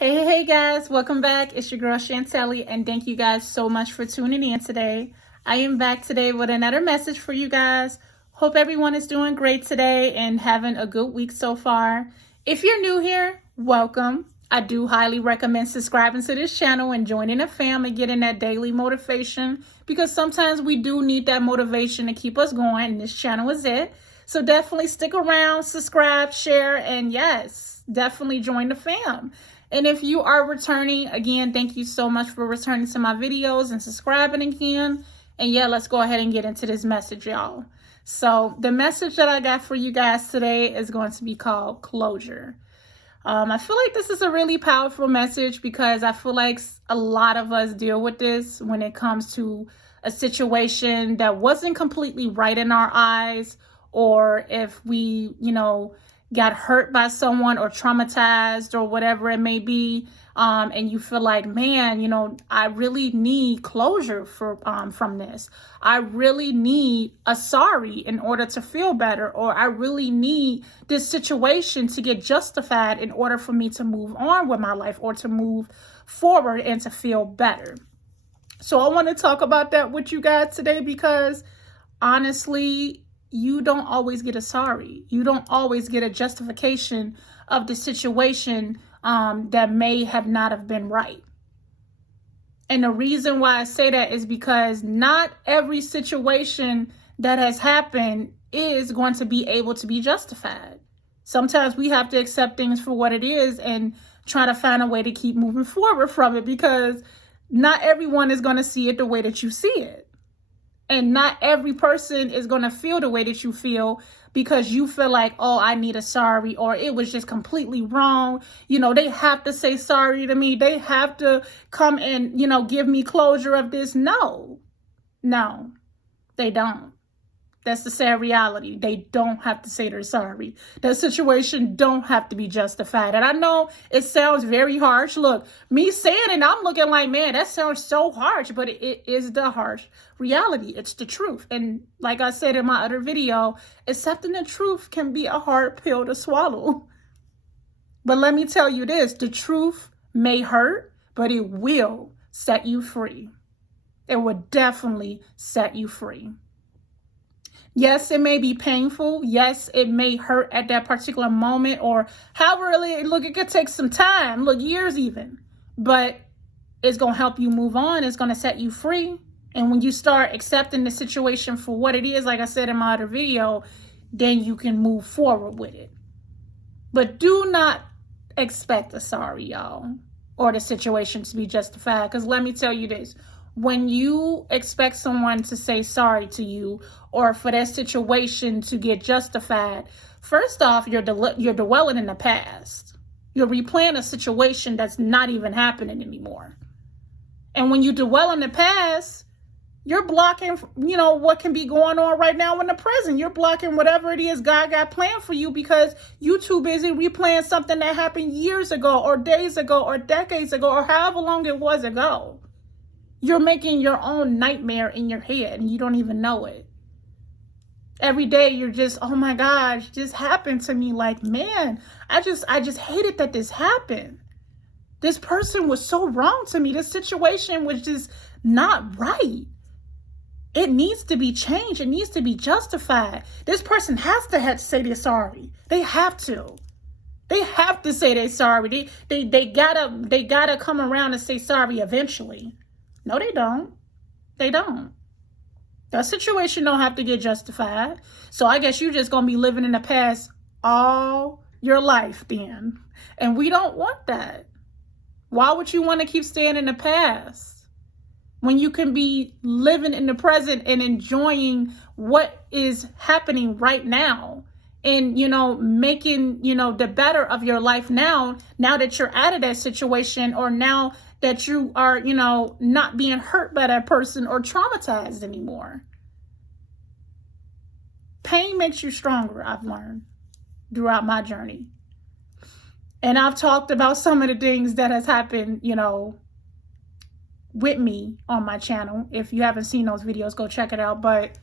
Hey guys, welcome back. It's your girl Chantelli, and thank you guys so much for tuning in today. I am back today with another message for you guys. Hope everyone is doing great today and having a good week so far. If you're new here, welcome. I do highly recommend subscribing to this channel and joining the fam and getting that daily motivation, because sometimes we do need that motivation to keep us going, and this channel is it. So definitely stick around, subscribe, share, and yes, definitely join the fam. And if you are returning, again, thank you so much for returning to my videos and subscribing again. And yeah, let's go ahead and get into this message, y'all. So the message that I got for you guys today is going to be called closure. I feel like this is a really powerful message because I feel like a lot of us deal with this when it comes to a situation that wasn't completely right in our eyes, or if we, got hurt by someone or traumatized or whatever it may be, and you feel like, man, I really need closure from this. I really need a sorry in order to feel better, or I really need this situation to get justified in order for me to move on with my life or to move forward and to feel better. So I want to talk about that with you guys today because honestly, you don't always get a sorry. You don't always get a justification of the situation that may have not have been right. And the reason why I say that is because not every situation that has happened is going to be able to be justified. Sometimes we have to accept things for what it is and try to find a way to keep moving forward from it, because not everyone is going to see it the way that you see it. And not every person is going to feel the way that you feel because you feel like, oh, I need a sorry, or it was just completely wrong. They have to say sorry to me. They have to come and, give me closure of this. No, they don't. That's the sad reality. They don't have to say they're sorry. That situation don't have to be justified. And I know it sounds very harsh. Look, me saying it, I'm looking like, man, that sounds so harsh, but it is the harsh reality. It's the truth. And like I said in my other video, accepting the truth can be a hard pill to swallow. But let me tell you this, the truth may hurt, but it will set you free. It will definitely set you free. Yes, it may be painful. Yes, it may hurt at that particular moment, or however, it could take some time, years even, but it's going to help you move on. It's going to set you free. And when you start accepting the situation for what it is, like I said in my other video, then you can move forward with it. But do not expect a sorry, y'all, or the situation to be justified. Because let me tell you this. When you expect someone to say sorry to you, or for that situation to get justified, first off, you're dwelling in the past. You're replaying a situation that's not even happening anymore. And when you dwell in the past, you're blocking, what can be going on right now in the present. You're blocking whatever it is God got planned for you because you're too busy replaying something that happened years ago, or days ago, or decades ago, or however long it was ago. You're making your own nightmare in your head and you don't even know it. Every day you're just, oh my gosh, this happened to me. Like, man, I just hated that this happened. This person was so wrong to me. This situation was just not right. It needs to be changed. It needs to be justified. This person has to say they're sorry. They have to. They have to say they're sorry. They gotta come around and say sorry eventually. No, they don't. They don't. That situation don't have to get justified. So I guess you're just going to be living in the past all your life then. And we don't want that. Why would you want to keep staying in the past when you can be living in the present and enjoying what is happening right now? And, making, the better of your life now that you're out of that situation, or now that you are, not being hurt by that person or traumatized anymore. Pain makes you stronger, I've learned throughout my journey. And I've talked about some of the things that has happened, with me on my channel. If you haven't seen those videos, go check it out. But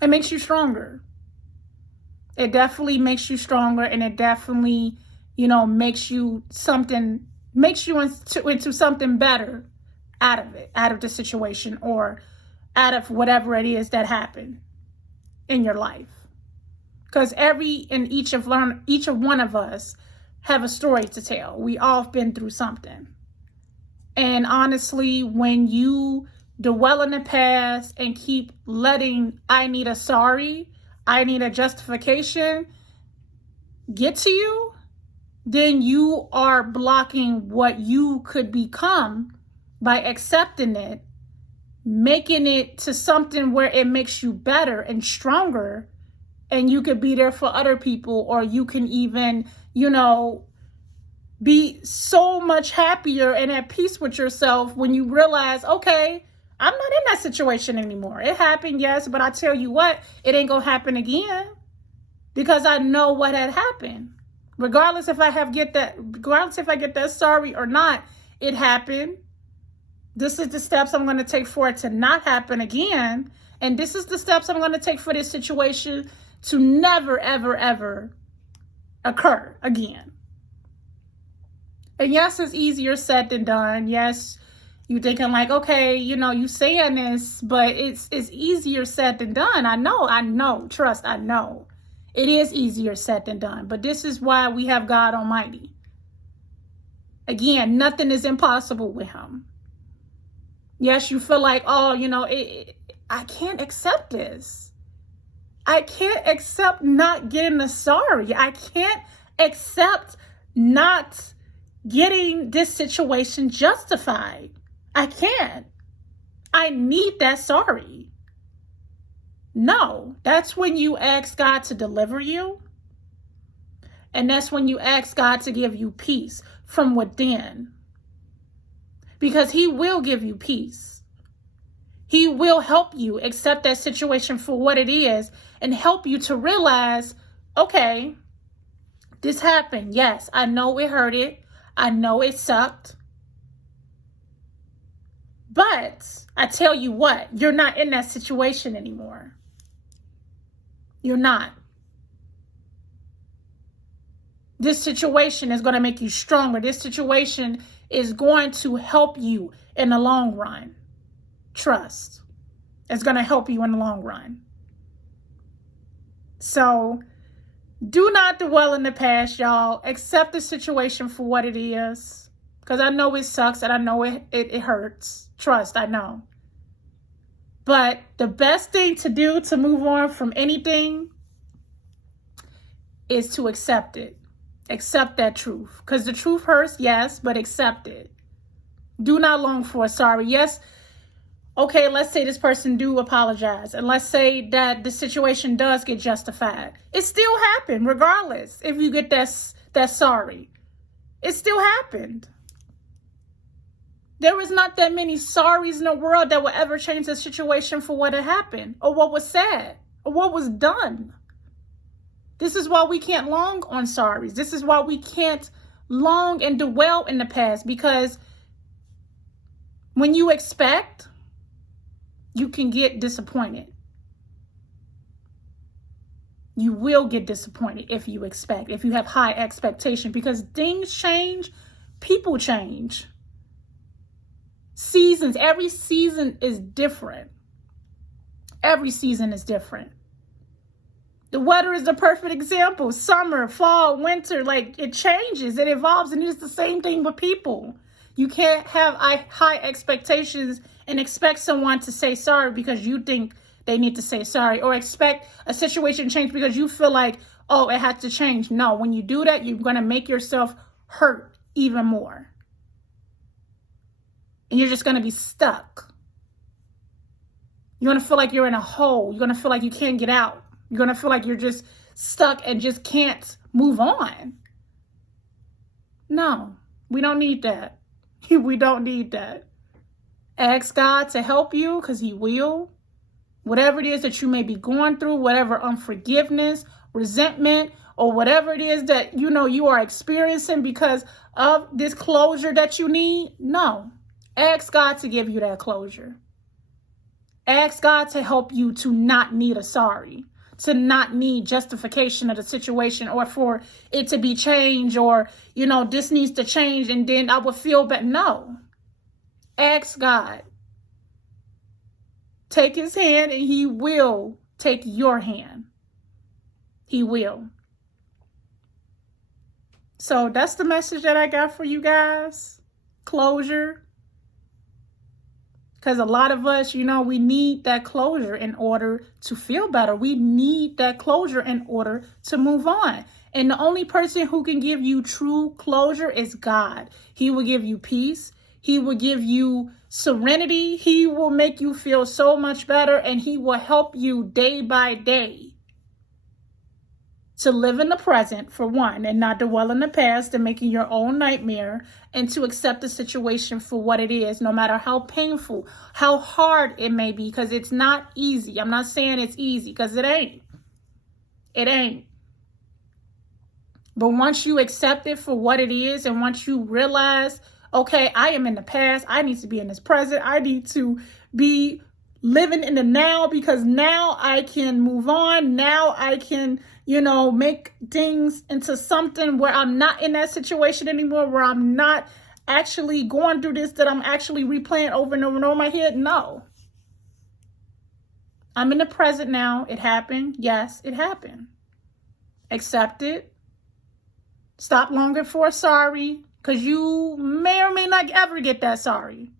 it makes you stronger. It definitely makes you stronger, and it definitely, makes you into something better out of it, out of the situation, or out of whatever it is that happened in your life. Because each of one of us have a story to tell. We all have been through something. And honestly, when you dwell in the past and keep letting I need a sorry, I need a justification get to you, then you are blocking what you could become by accepting it, making it to something where it makes you better and stronger, and you could be there for other people, or you can even, be so much happier and at peace with yourself when you realize, okay, I'm not in that situation anymore. It happened, yes, but I tell you what, it ain't gonna happen again because I know what had happened. Regardless if I get that sorry or not, it happened. This is the steps I'm going to take for it to not happen again. And this is the steps I'm going to take for this situation to never, ever, ever occur again. And yes, it's easier said than done. Yes, you thinking like, okay, you saying this, but it's easier said than done. I know, trust, I know. It is easier said than done, but this is why we have God Almighty. Again, nothing is impossible with him. Yes, you feel like, oh, I can't accept this. I can't accept not getting a sorry. I can't accept not getting this situation justified. I can't. I need that sorry. No, that's when you ask God to deliver you. And that's when you ask God to give you peace from within. Because he will give you peace. He will help you accept that situation for what it is and help you to realize, okay, this happened. Yes, I know it hurted. I know it sucked. But I tell you what, you're not in that situation anymore. You're not. This situation is going to make you stronger. This situation is going to help you in the long run. Trust. It's going to help you in the long run. So do not dwell in the past, y'all. Accept the situation for what it is. Because I know it sucks and I know it hurts. Trust, I know. But the best thing to do to move on from anything is to accept it. Accept that truth. Because the truth hurts, yes, but accept it. Do not long for a sorry. Yes, okay, let's say this person do apologize. And let's say that the situation does get justified. It still happened, regardless if you get that sorry. It still happened. There is not that many sorries in the world that will ever change the situation for what had happened or what was said or what was done. This is why we can't long on sorries. This is why we can't long and dwell in the past, because when you expect, you can get disappointed. You will get disappointed if you expect, if you have high expectation, because things change, people change. Seasons, every season is different. Every season is different. The weather is the perfect example. Summer, fall, winter, like it changes, it evolves, and it's the same thing with people. You can't have high expectations and expect someone to say sorry because you think they need to say sorry, or expect a situation to change because you feel like, oh, it has to change. No, when you do that, you're going to make yourself hurt even more. And you're just going to be stuck. You're going to feel like you're in a hole. You're going to feel like you can't get out. You're going to feel like you're just stuck and just can't move on. No, we don't need that. We don't need that. Ask God to help you, because he will. Whatever it is that you may be going through, whatever unforgiveness, resentment, or whatever it is that you are experiencing because of this closure that you need, no. Ask God to give you that closure. Ask God to help you to not need a sorry, to not need justification of the situation or for it to be changed or, this needs to change and then I will feel better. No. Ask God. Take his hand and he will take your hand. He will. So that's the message that I got for you guys. Closure. Because a lot of us, we need that closure in order to feel better. We need that closure in order to move on. And the only person who can give you true closure is God. He will give you peace. He will give you serenity. He will make you feel so much better, and he will help you day by day to live in the present, for one, and not dwell in the past and making your own nightmare, and to accept the situation for what it is, no matter how painful, how hard it may be, because it's not easy. I'm not saying it's easy, because it ain't. It ain't. But once you accept it for what it is, and once you realize, okay, I am in the past, I need to be in this present, I need to be living in the now, because now I can move on. Now I can, make things into something where I'm not in that situation anymore, where I'm not actually going through this, that I'm actually replaying over and over and over in my head. No. I'm in the present now. It happened. Yes, it happened. Accept it. Stop longing for a sorry, because you may or may not ever get that sorry.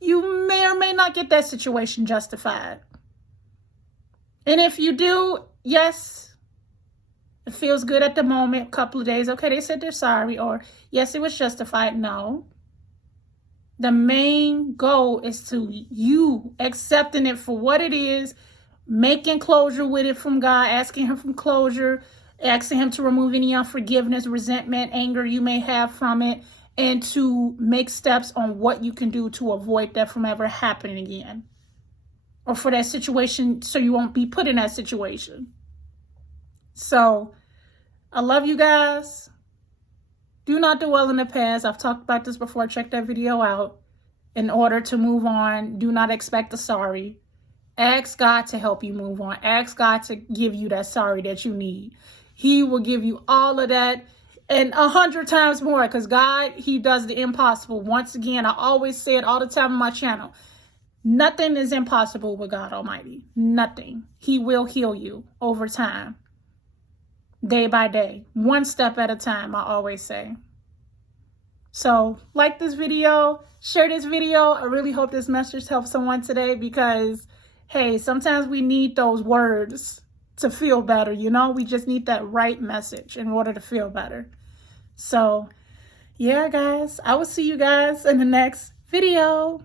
You may or may not get that situation justified. And if you do, yes, it feels good at the moment, a couple of days. Okay, they said they're sorry, or yes, it was justified. No. The main goal is to you accepting it for what it is, making closure with it from God, asking him for closure, asking him to remove any unforgiveness, resentment, anger you may have from it, and to make steps on what you can do to avoid that from ever happening again. Or for that situation, so you won't be put in that situation. So, I love you guys. Do not dwell in the past. I've talked about this before. Check that video out. In order to move on, do not expect a sorry. Ask God to help you move on. Ask God to give you that sorry that you need. He will give you all of that and 100 times more, because God, he does the impossible. Once again, I always say it all the time on my channel. Nothing is impossible with God Almighty. Nothing. He will heal you over time. Day by day. One step at a time, I always say. So, like this video. Share this video. I really hope this message helps someone today, because, hey, sometimes we need those words to feel better, We just need that right message in order to feel better. So, yeah, guys. I will see you guys in the next video.